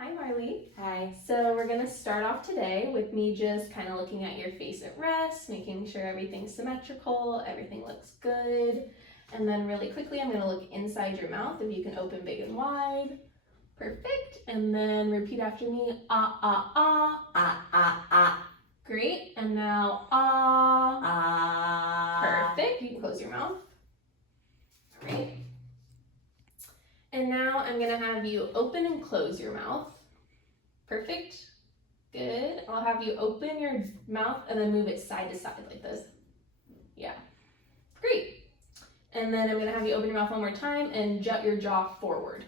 Hi Marley. Hi. So we're gonna start off today with me just kind of looking at your face at rest, making sure everything's symmetrical, everything looks good. And then really quickly, I'm gonna look inside your mouth if you can open big and wide. Perfect. And then repeat after me, ah, ah, ah. Ah, ah, ah. Great. And now, ah. Ah. Perfect. You can close your mouth. All right. And now I'm gonna have you open and close your mouth. Perfect. Good. I'll have you open your mouth and then move it side to side like this. Yeah. Great. And then I'm going to have you open your mouth one more time and jut your jaw forward.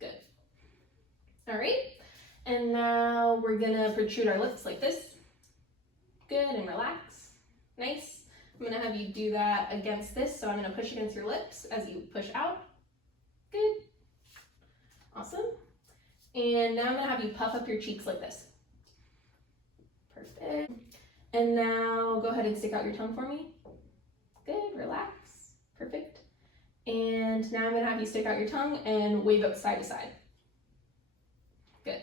Good. All right. And now we're going to protrude our lips like this. Good. And relax. Nice. I'm going to have you do that against this. So I'm going to push against your lips as you push out. Good. Awesome. And now I'm going to have you puff up your cheeks like this. Perfect. And now go ahead and stick out your tongue for me. Good, relax. Perfect. And now I'm going to have you stick out your tongue and wave up side to side. Good.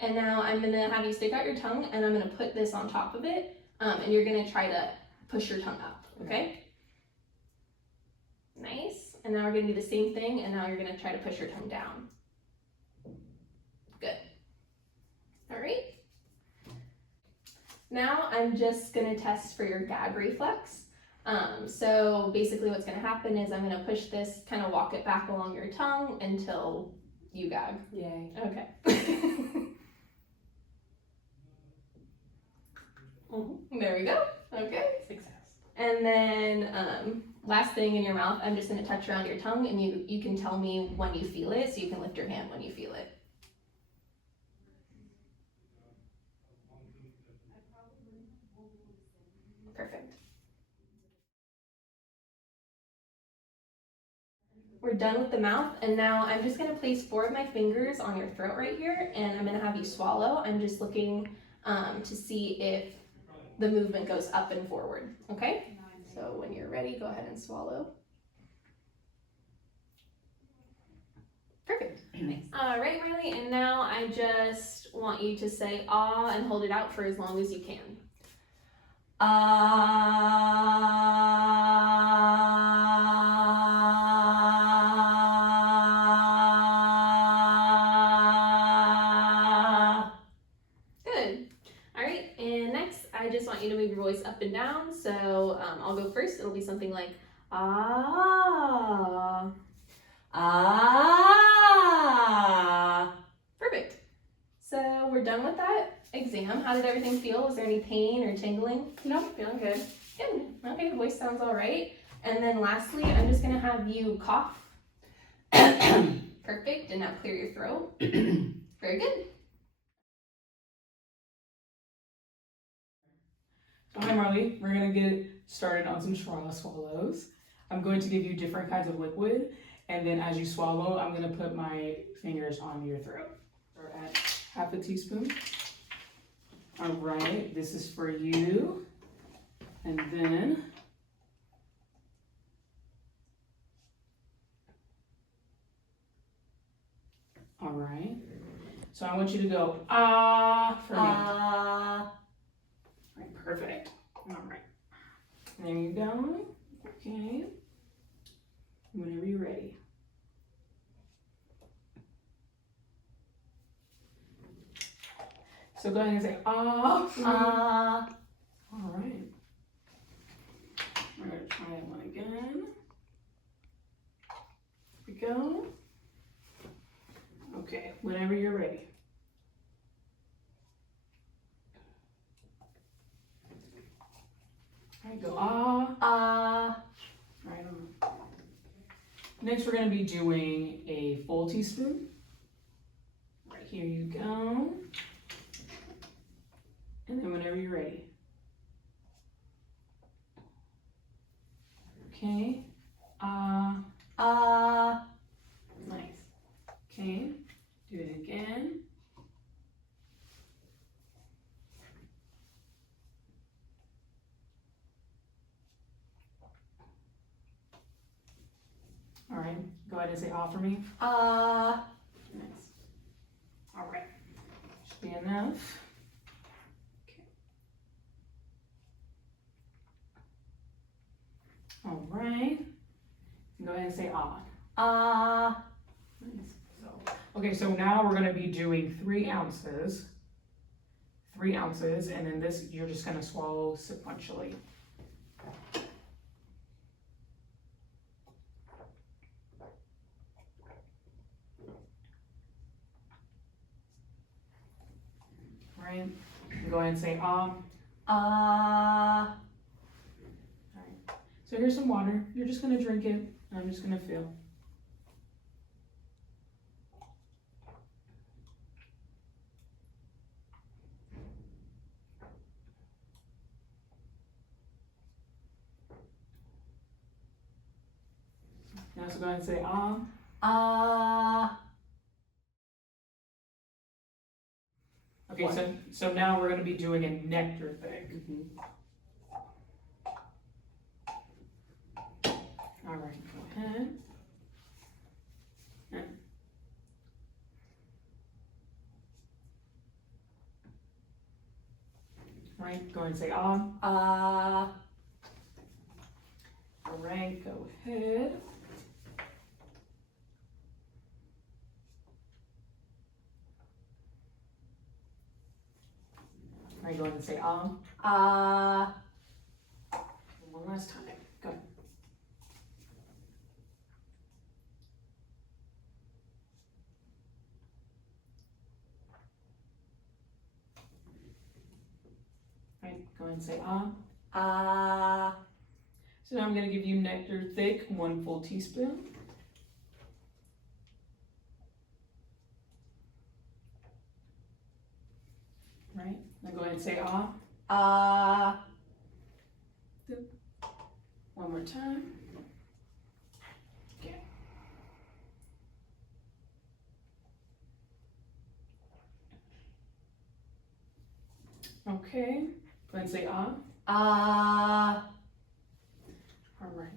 And now I'm going to have you stick out your tongue and I'm going to put this on top of it. And you're going to try to push your tongue up, okay? Nice. And now we're going to do the same thing and now you're going to try to push your tongue down. Good. All right. Now I'm just going to test for your gag reflex. So basically what's going to happen is I'm going to push this, kind of walk it back along your tongue until you gag. Yay. Okay. There we go. Okay. Success. And then last thing in your mouth, I'm just going to touch around your tongue and you can tell me when you feel it, so you can lift your hand when you feel it. Perfect. We're done with the mouth, and now I'm just going to place 4 of my fingers on your throat right here, and I'm going to have you swallow. I'm just looking to see if the movement goes up and forward, okay? So when you're ready, go ahead and swallow. Perfect. Nice. All right, Marley, and now I just want you to say ah and hold it out for as long as you can. Good. All right, and next I just want you to move your voice up and down. So I'll go first. It'll be something like ah. Ah. Perfect. So we're done with that exam. How did everything feel? Was there any pain or tingling? Nope, feeling good. Good. Okay, voice sounds all right. And then lastly, I'm just going to have you cough. Perfect. And now clear your throat. Very good. So hi Marley, we're going to get started on some swallows. I'm going to give you different kinds of liquid, and then as you swallow, I'm going to put my fingers on your throat. Start at half a teaspoon. All right, this is for you. And then all right. So I want you to go ah for me. Ah. All right, perfect. All right. There you go. Okay. Whenever you're ready. So go ahead and say ah. Ah. All right. We're going to try that one again. Here we go. Okay, whenever you're ready. All right, go ah. Ah. Right on. Next, we're going to be doing a full teaspoon. Right here you go. And then whenever you're ready. Okay. Ah. Nice. Okay. Do it again. All right. Go ahead and say ah for me. Ah. Nice. be enough. Okay. All right. Go ahead and say ah. Ah. Nice. Okay, so now we're gonna be doing 3 ounces. 3 ounces, and then this you're just gonna swallow sequentially. Right? Go ahead and say ah. Ah. Alright. So here's some water. You're just gonna drink it, and I'm just gonna feel. Now so go ahead and say ah. Ah. Okay, so now we're gonna be doing a nectar thing. All right, go ahead. Right, go ahead and say ah. Ah. All right, go ahead. All right, go ahead and say ah. Ah. One last time. Go ahead. All right, go ahead and say ah. Ah. So now I'm gonna give you nectar thick, 1 full teaspoon. Right, now go ahead and say ah. Ah. One more time. Okay. Okay, go ahead and say ah. Ah. All right.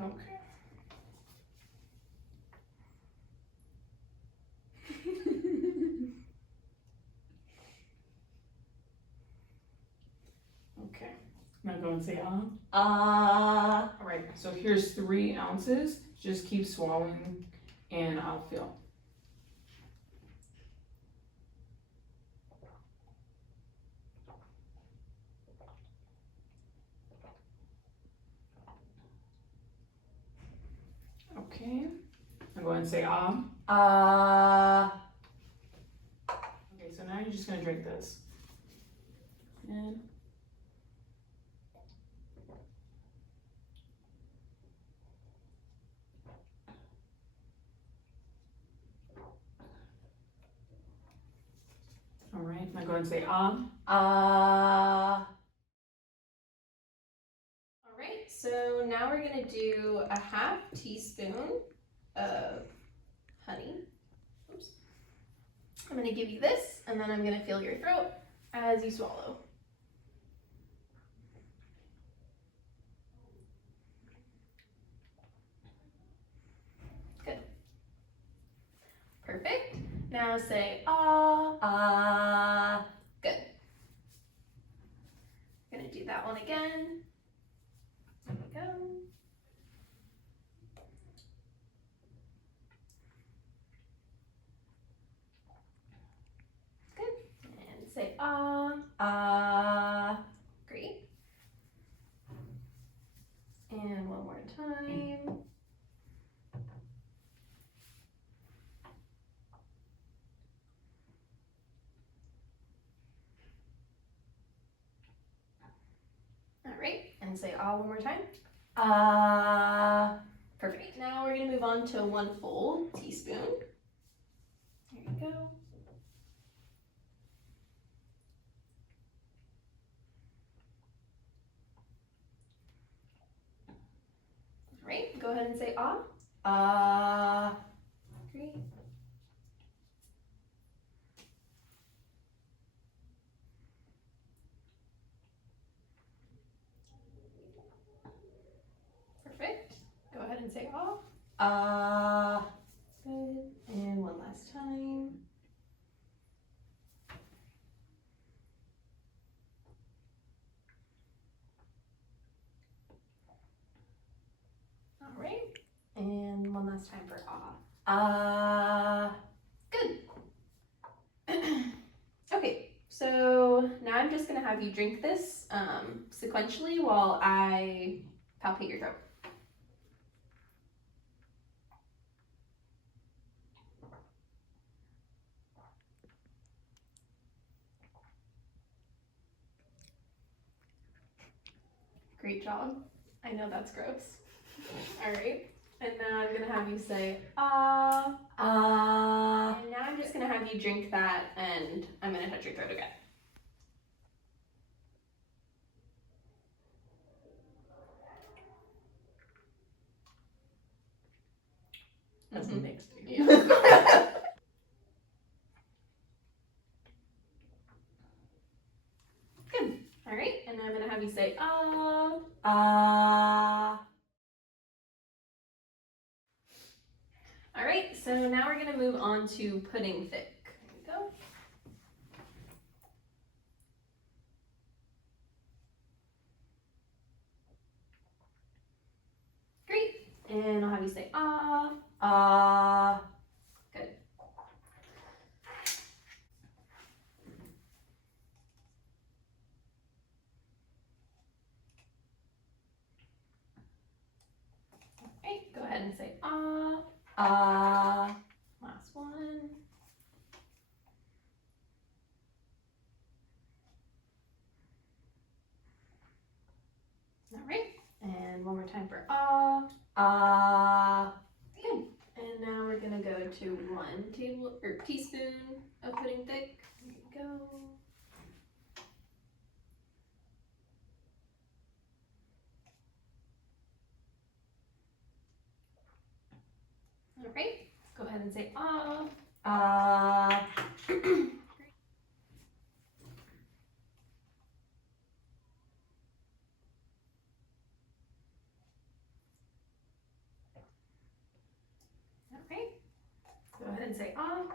Okay. Okay, now go and say ah. Ah. All right, so here's 3 ounces. Just keep swallowing and I'll feel. Okay, now go ahead and say ah. Ah. Okay, so now you're just gonna drink this. And all right, now go ahead and say ah. Ah. All right, so now we're gonna do a half teaspoon of honey. Oops. I'm gonna give you this, and then I'm gonna feel your throat as you swallow. Good. Perfect. Now say ah. Ah. Good. Gonna do that one again. There we go. Good. And say ah. Ah. Great. And one more time. All right, and say ah one more time. Ah. Perfect. Now we're gonna move on to 1 full teaspoon. There you go. All right, go ahead and say ah. Ah. Great. Perfect. Go ahead and say ah. Ah. Good. And one last time. last time for ah. Good. Okay, so now I'm just gonna have you drink this sequentially while I palpate your throat. Great job. I know that's gross. All right. And now I'm gonna have you say ah. And now I'm just gonna have you drink that, and I'm gonna touch your throat again. That's Mhm. mixed. Yeah. Good. All right. And now I'm gonna have you say ah. All right. So now we're gonna move on to pudding thick. Here we go. Great. And I'll have you say ah. Good. All right. Go ahead and say ah. Last one. All right. And one more time for ah. Good. And now we're gonna go to 1 teaspoon of pudding thick. Here you go. All right. Go ahead and say ah. All right. Go ahead and say last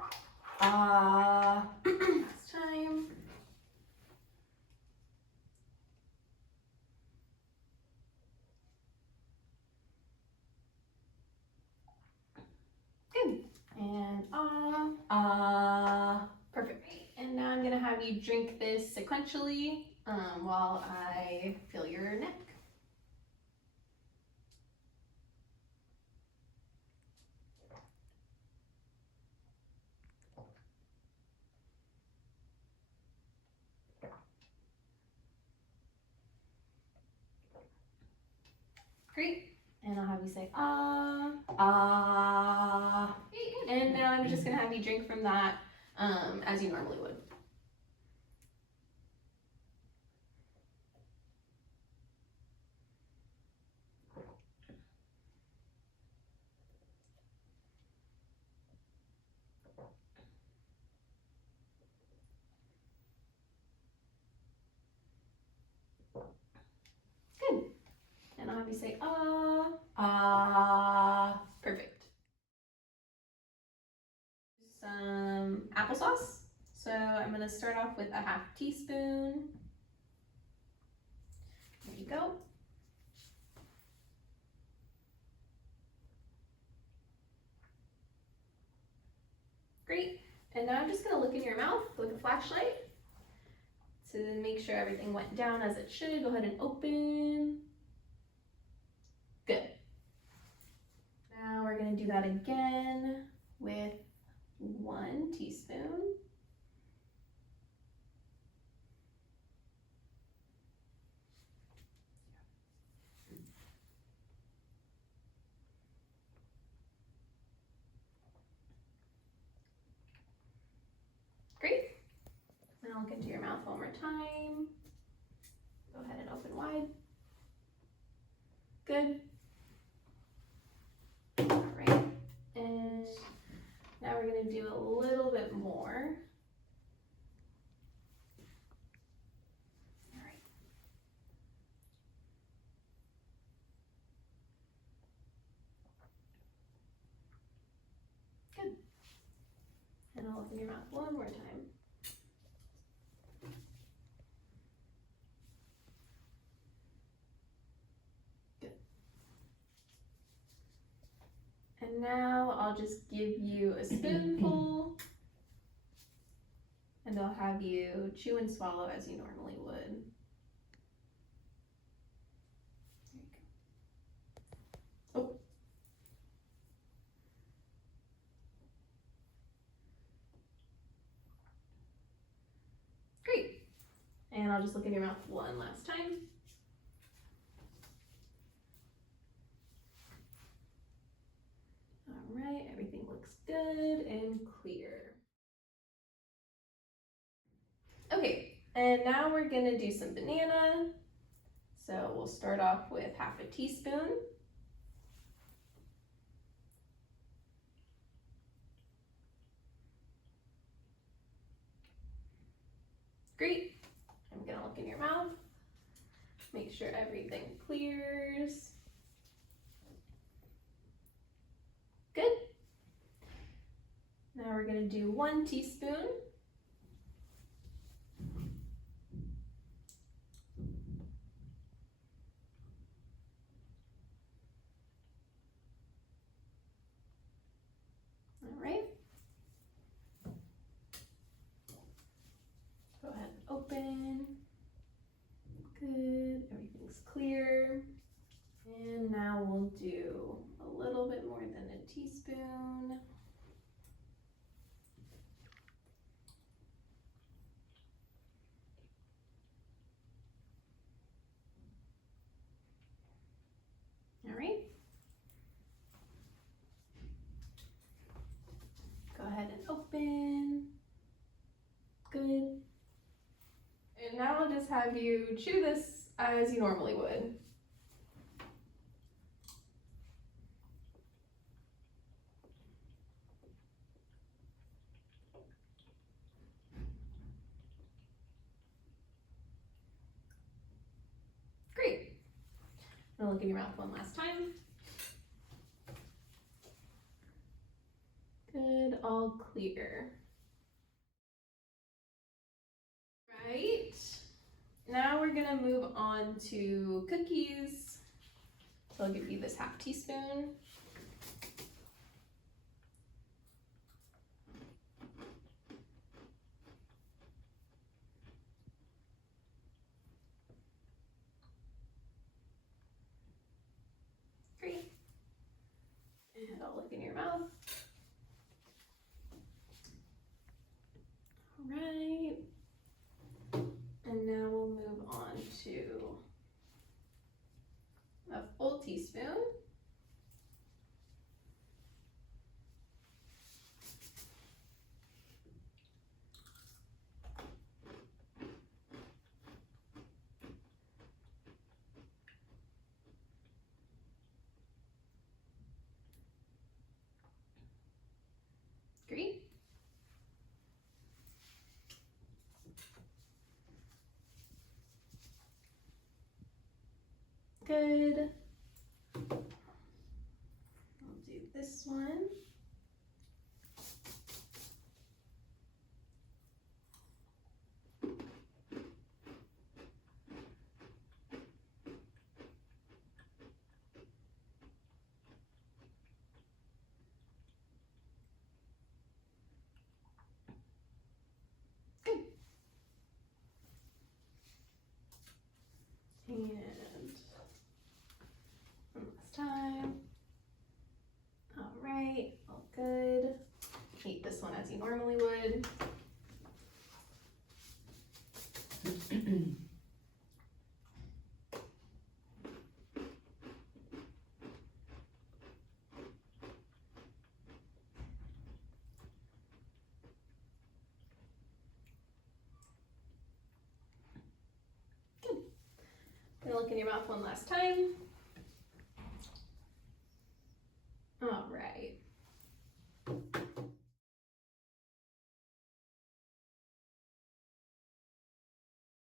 time. Good. And perfect. And now I'm gonna have you drink this sequentially while I feel your neck. Great. And I'll have you say ah. And now I'm just gonna have you drink from that as you normally would. Good. And I'll have you say perfect. Some applesauce. So I'm gonna start off with a 1/2 teaspoon. There you go. Great. And now I'm just gonna look in your mouth with a flashlight to make sure everything went down as it should. Go ahead and open. Good. Now we're gonna do that again with 1 teaspoon. Great. Now look into your mouth one more time. Go ahead and open wide. Good. All right. And now we're gonna do a little bit more. All right. Good. And I'll open your mouth one more time. Good. And And now I'll just give you a spoonful and I'll have you chew and swallow as you normally would. Oh. Great. And I'll just look in your mouth one last time. All right, everything looks good and clear. Okay, and now we're gonna do some banana. So we'll start off with half a teaspoon. Great. I'm gonna look in your mouth, make sure everything clears. Good. Now we're gonna do 1 teaspoon. All right. Go ahead and open. Good, everything's clear. And now we'll do a little bit more than a teaspoon. All right. Go ahead and open. Good. And now I'll just have you chew this as you normally would. Great. Now look in your mouth one last time. Good, all clear. Right. Now we're gonna move on to cookies. So I'll give you this half teaspoon. Great. And I'll look in your mouth. All right. And now we'll move on to a full teaspoon. Great. Good. I'll do this one. Good. And one last time. All right, all good. Eat this one as you normally would. Good. Gonna look in your mouth one last time.